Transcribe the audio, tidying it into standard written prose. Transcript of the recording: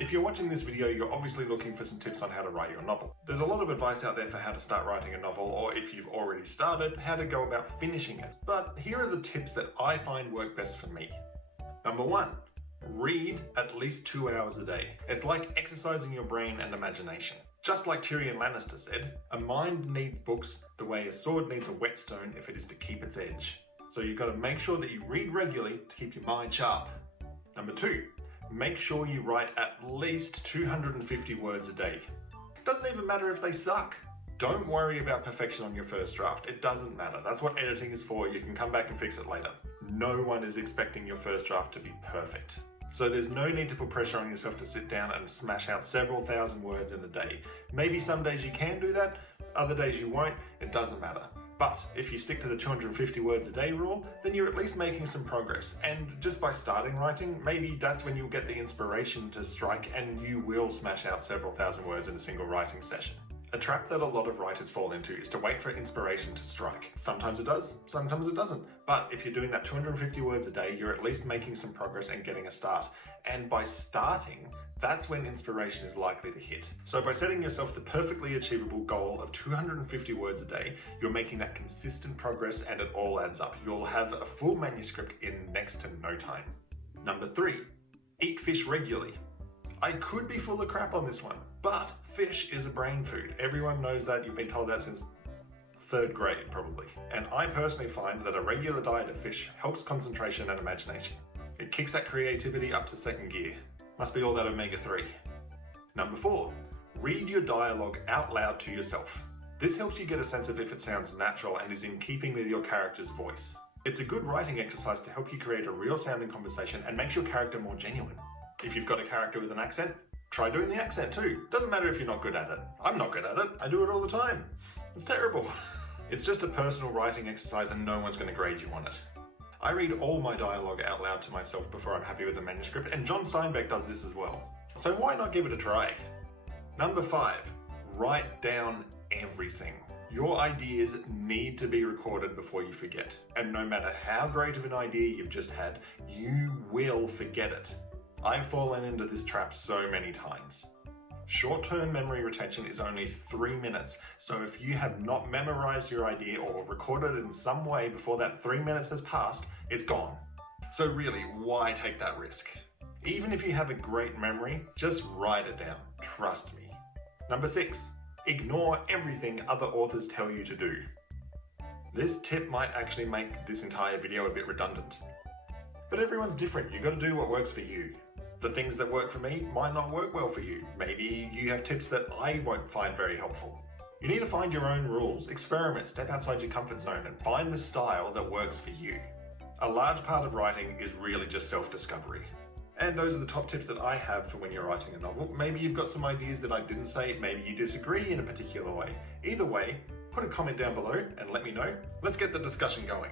If you're watching this video, you're obviously looking for some tips on how to write your novel. There's a lot of advice out there for how to start writing a novel, or if you've already started, how to go about finishing it. But here are the tips that I find work best for me. Number 1, read at least 2 hours a day. It's like exercising your brain and imagination. Just like Tyrion Lannister said, a mind needs books the way a sword needs a whetstone if it is to keep its edge. So you've got to make sure that you read regularly to keep your mind sharp. Number 2, make sure you write at least 250 words a day. It doesn't even matter if they suck. Don't worry about perfection on your first draft. It doesn't matter. That's what editing is for. You can come back and fix it later. No one is expecting your first draft to be perfect. So there's no need to put pressure on yourself to sit down and smash out several thousand words in a day. Maybe some days you can do that, other days you won't. It doesn't matter. But if you stick to the 250 words a day rule, then you're at least making some progress. And just by starting writing, maybe that's when you'll get the inspiration to strike and you will smash out several thousand words in a single writing session. A trap that a lot of writers fall into is to wait for inspiration to strike. Sometimes it does, sometimes it doesn't. But if you're doing that 250 words a day, you're at least making some progress and getting a start. And by starting, that's when inspiration is likely to hit. So by setting yourself the perfectly achievable goal of 250 words a day, you're making that consistent progress and it all adds up. You'll have a full manuscript in next to no time. Number 3, eat fish regularly. I could be full of crap on this one, but fish is a brain food. Everyone knows that. You've been told that since 3rd grade probably. And I personally find that a regular diet of fish helps concentration and imagination. It kicks that creativity up to 2nd gear. Must be all that omega-3. Number 4, read your dialogue out loud to yourself. This helps you get a sense of if it sounds natural and is in keeping with your character's voice. It's a good writing exercise to help you create a real sounding conversation and makes your character more genuine. If you've got a character with an accent, try doing the accent too. Doesn't matter if you're not good at it. I'm not good at it. I do it all the time. It's terrible. It's just a personal writing exercise and no one's going to grade you on it. I read all my dialogue out loud to myself before I'm happy with the manuscript, and John Steinbeck does this as well. So why not give it a try? Number 5, write down everything. Your ideas need to be recorded before you forget. And no matter how great of an idea you've just had, you will forget it. I've fallen into this trap so many times. Short-term memory retention is only 3 minutes, so if you have not memorized your idea or recorded it in some way before that 3 minutes has passed, it's gone. So really, why take that risk? Even if you have a great memory, just write it down, trust me. Number 6, ignore everything other authors tell you to do. This tip might actually make this entire video a bit redundant. But everyone's different, you've got to do what works for you. The things that work for me might not work well for you. Maybe you have tips that I won't find very helpful. You need to find your own rules, experiment, step outside your comfort zone and find the style that works for you. A large part of writing is really just self-discovery. And those are the top tips that I have for when you're writing a novel. Maybe you've got some ideas that I didn't say, maybe you disagree in a particular way. Either way, put a comment down below and let me know. Let's get the discussion going.